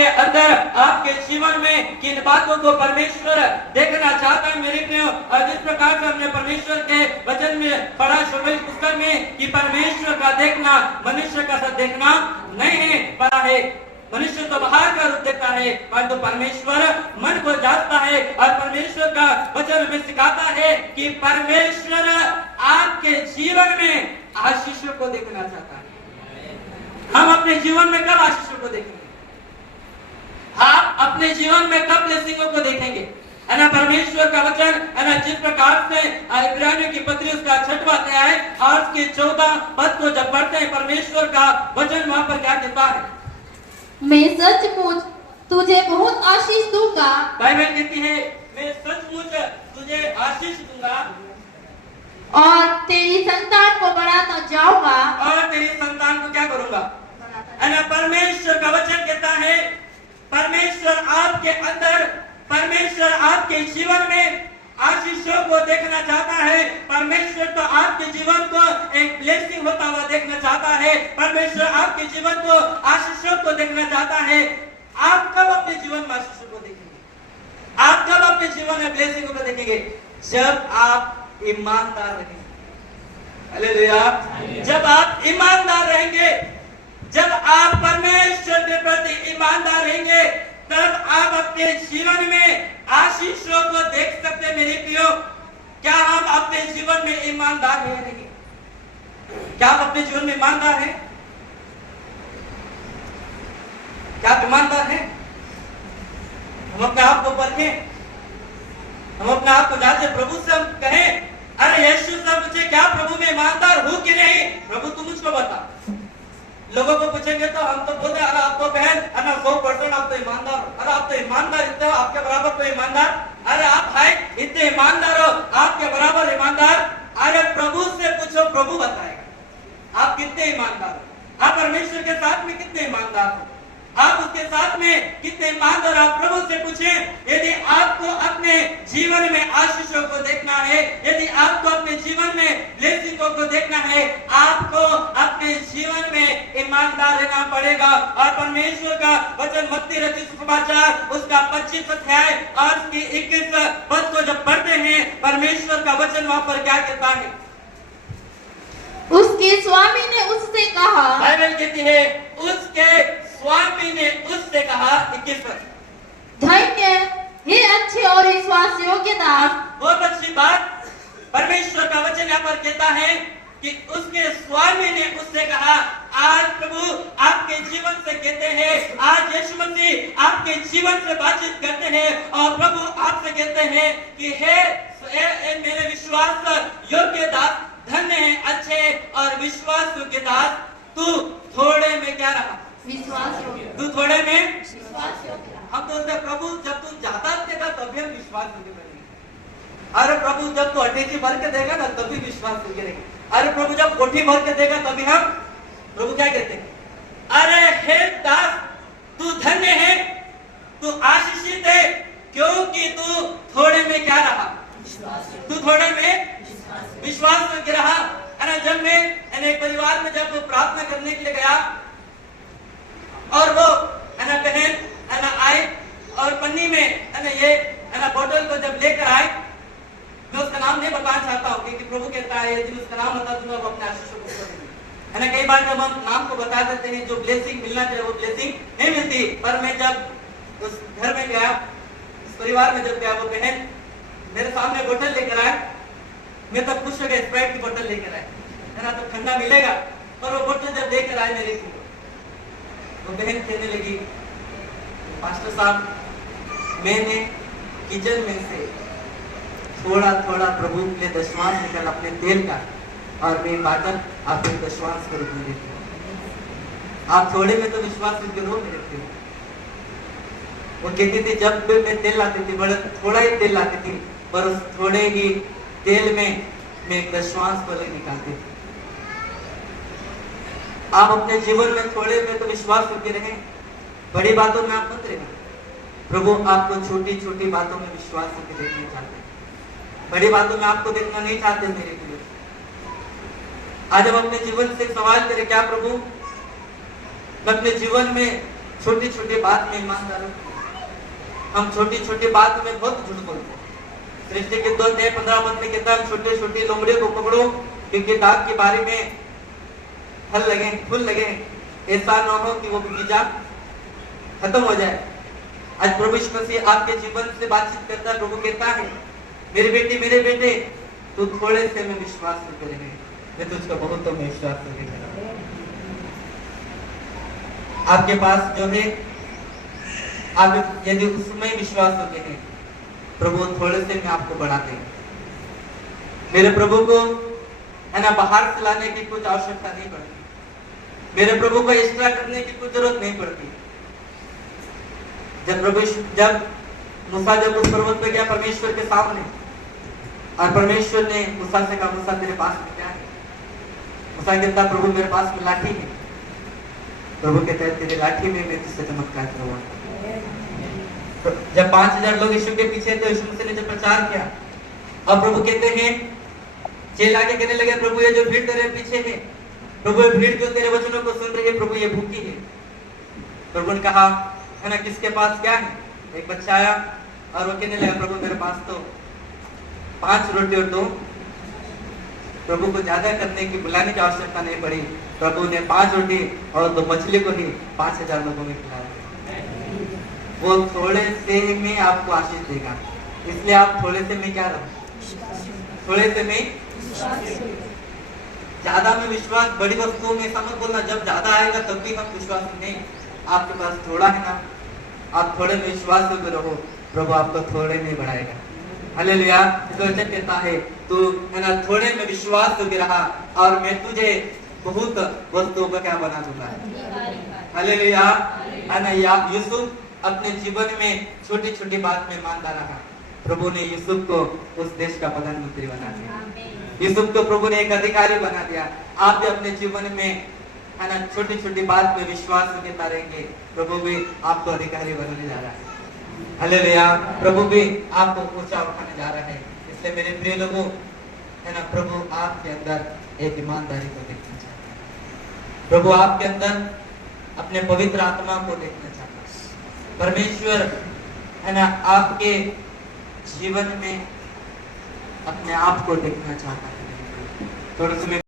आपके अंदर, आपके जीवन में किन बातों को परमेश्वर देखना चाहता है मेरे प्रियो। और जिस प्रकार से हमने परमेश्वर के वचन में पढ़ा शुरुआती पुस्तक में कि परमेश्वर का देखना मनुष्य का साथ देखना नहीं है, पढ़ा है मनुष्य तो बाहर का रूप देखता है, परंतु परमेश्वर मन को जानता है। और परमेश्वर का वचन हमें सिखाता है कि परमेश्वर आपके जीवन में आशीषों को देखना चाहता है। हम अपने जीवन में कब आशीषों को देखेंगे? आप अपने जीवन में कब ब्लेसिंगों को देखेंगे? है ना, परमेश्वर का वचन है ना, जिस प्रकार से इब्रानियों की पत्री उसका 6वां अध्याय और उसके 14 पद को जब पढ़ते हैं, परमेश्वर का वचन वहां पर क्या कहता है? मैं सचमुच तुझे बहुत आशीष दूंगा। बाइबल कहती है मैं सचमुच तुझे आशीष दूंगा और तेरी संतान को बढ़ाता जाऊंगा। और तेरी संतान को क्या करूंगा? है ना, परमेश्वर का वचन कहता है परमेश्वर आपके अंदर, परमेश्वर आपके जीवन में आशीषों को देखना चाहता है। परमेश्वर तो आपके जीवन को एक ब्लेसिंग होता हुआ देखना चाहता है। परमेश्वर आपके जीवन को आशीषों को देखना चाहता है। आप कब अपने जीवन में आशीषों को देखेंगे? आप कब अपने जीवन में ब्लेसिंग को देखेंगे? जब आप ईमानदार रहेंगे। हालेलुया। जब आप ईमानदार रहेंगे, जब आप परमेश्वर के प्रति ईमानदार रहेंगे, तब आप अपने जीवन में आशीषों को देख सकते हैं मेरे प्रियो। क्या हम अपने जीवन में ईमानदार रहेंगे? क्या आप अपने जीवन में ईमानदार हैं? क्या आप ईमानदार हैं? हम अपने आप को परखें, हम अपने आप को जांचे, प्रभु से हम कहें अरे यीशु से पूछे क्या प्रभु में ईमानदार हूं कि नहीं? प्रभु तू मुझको बता। लोगों को पूछेंगे तो हम तो बोलते अरे आप तो बहन है ना 100% आप तो ईमानदार हो, अरे आप तो ईमानदार इतने हो, आपके बराबर कोई ईमानदार, अरे आप भाई इतने ईमानदार हो, आपके बराबर ईमानदार। अरे प्रभु से पूछो, प्रभु बताएगा आप कितने ईमानदार हो, आप परमेश्वर के साथ में कितने ईमानदार हो, आप उसके साथ में कितने ईमानदार। आप प्रभु से पूछें यदि आपको अपने जीवन में आशीषों को देखना है, यदि आपको अपने जीवन में ब्लेसिंगों को देखना है, आपको अपने जीवन में ईमानदार रहना पड़ेगा। और परमेश्वर का वचन मत्ती रचित सुसमाचार उसका 25 अध्याय और उसकी 21 पद को जब पढ़ते हैं, परमेश्वर का वचन वहां पर क्या कहता है? उसके स्वामी ने उससे कहा, बाइबल कहती है उसके स्वामी ने उससे कहा, 21 पद, धन्य हे अच्छे और विश्वास योग्य दास। बहुत अच्छी बात। परमेश्वर का वचन यहाँ पर कहता है कि उसके स्वामी ने उससे कहा। आज प्रभु आपके जीवन से कहते हैं, आज यीशु मसीह आपके जीवन से बातचीत करते हैं और प्रभु आपसे कहते हैं कि हे मेरे विश्वास योग्य दास, धन्य है अच्छे और विश्वास योग्य दास, तू थोड़े में क्या रहा? विश्वास योग्य। तू थोड़े में विश्वास योग्य। हम तो प्रभु जब तू ज्यादा देगा तभी हम विश्वास योग्य बनेंगे। अरे प्रभु जब तू अटैची भर के देगा ना तभी विश्वास योग्य रहेंगे। अरे प्रभु जब कोठी भर के देगा तभी हम, प्रभु क्या कहते हैं? अरे हे दास तू धन्य है, तू आशीषित है, क्योंकि तू थोड़े में क्या रहा? तू थोड़े में विश्वास योग्य रहा। है ना, जब मैं परिवार में जब प्रार्थना करने के लिए गया और वो है ना बहन है ना आए और पन्नी में है ना ये है ना बोतल को जब लेकर आए, मैं उसका नाम नहीं बताना चाहता हूँ क्योंकि प्रभु कहता है यदि उसका नाम बता दूंगा वो अपने आशीषों को करेंगे। है ना, कई बार जब हम नाम को बता देते हैं जो ब्लेसिंग मिलना चाहिए वो ब्लेसिंग नहीं मिलती। पर मैं जब उस घर में गया, उस परिवार में जब गया, वो बहन मेरे सामने बोतल लेकर आए, मैं तब खुश हो गया, स्प्राइट की बोतल लेकर आए, है ना, तो ठंडा मिलेगा। और वो बोतल जब लेकर आए मेरे को, वो बहन कहने लगी, पास्टर साहब मैंने किचन में से थोड़ा थोड़ा प्रभु के लिए दशमांश निकल अपने तेल का और मैं बाटल आपको दशमांश कर दूंगी। आप थोड़े में तो विश्वास करो मेरे प्रिय। वो कहती थी जब भी मैं तेल लाती थी बड़ा थोड़ा ही तेल लाती थी, पर उस थोड़े ही तेल में मैं एक दशमांश को निकालती थी। आप अपने जीवन में थोड़े में तो विश्वास करके रहें, बड़ी बातों में आप मत रहना। प्रभु आपको छोटी छोटी बातों में विश्वास करके देखना चाहते हैं, बड़ी बातों में आपको देखना नहीं चाहते मेरे प्रिय। आज हम अपने जीवन से सवाल करें, क्या प्रभु मैं अपने जीवन में छोटी छोटी बात में ईमानदार होते हैं। हम छोटी छोटी बात में बहुत झूठ बोलते हैं। सृष्टि के 2:15 में कहता है छोटे छोटे लोमड़े को पकड़ो क्योंकि दाग की बारी में फल लगे, फूल लगे, ऐसा न हो कि वो बगीचा खत्म हो जाए। आज प्रभु यीशु मसीह आपके जीवन से बातचीत करता है। प्रभु कहता है मेरे बेटे तू थोड़े से में विश्वास करेंगे, मैं तुझको बहुतों में विश्वास करेंगे। आपके पास जो है, आप यदि उसमें विश्वास होते हैं, प्रभु थोड़े से में आपको बढ़ा देंगे। मेरे प्रभु को है ना बाहर से लाने की कुछ आवश्यकता नहीं पड़ती। मेरे प्रभु को एक्स्ट्रा करने की कुछ जरूरत नहीं पड़ती। जब मूसा जब उस पर्वत पे गया परमेश्वर के सामने, और परमेश्वर ने मूसा से कहा मूसा तेरे पास में क्या है? मूसा कहता प्रभु मेरे पास में लाठी है। प्रभु कहते हैं तेरी लाठी में मैं तुझसे चमत्कार करूंगा। तो जब 5000 लोग यीशु के पीछे थे, यीशु मसीह ने जब प्रचार किया, अब प्रभु कहते हैं चेले आगे कहने लगे प्रभु ये जो भीड़ तेरे पीछे है, प्रभु ये भीड़ जो तेरे वचनों को सुन रही है, प्रभु ये भूखी है। प्रभु ने कहा है ना किसके पास क्या है? एक बच्चा आया और वो कहने लगा प्रभु मेरे पास तो 5 रोटी और 2। प्रभु को ज्यादा करने की बुलाने की आवश्यकता नहीं पड़ी। प्रभु ने 5 रोटी और 2 मछली को ही 5000 लोगों में खिलाया। वो थोड़े से में आपको आशीष देगा, इसलिए आप थोड़े से में क्या रहो? थोड़े से में ज्यादा में विश्वास। बड़ी वस्तुओं में ऐसा मत बोलना जब ज्यादा आएगा तब भी हम विश्वास नहीं। आपके पास थोड़ा है ना, आप थोड़े में विश्वास में रहो, प्रभु आपको थोड़े में बढ़ाएगा। हालेलुया। तो वचन कहता है तू है ना थोड़े में विश्वास में रहा और मैं तुझे बहुत वस्तुओं का क्या बना दूंगा। हालेलुया। है ना यूसुफ अपने जीवन में छोटी छोटी बात में ईमानदार रहा। प्रभु ने यूसुफ को उस देश का प्रधानमंत्री बना दिया। यूसुफ को प्रभु ने एक अधिकारी बना दिया। आप भी अपने जीवन में है ना छोटी छोटी बात में विश्वास देता रहेंगे, प्रभु भी आपको अधिकारी बनाने जा रहा है। हालेलुया। प्रभु भी आपको ऊंचा उठाने जा रहा है। इसलिए मेरे प्रिय लोगों है ना प्रभु आपके अंदर एक ईमानदारी को देखना चाहता है। प्रभु आपके अंदर अपने पवित्र आत्मा को देखना चाहता है। परमेश्वर है ना आपके जीवन में अपने आप को देखना चाहता है। थोड़ा सा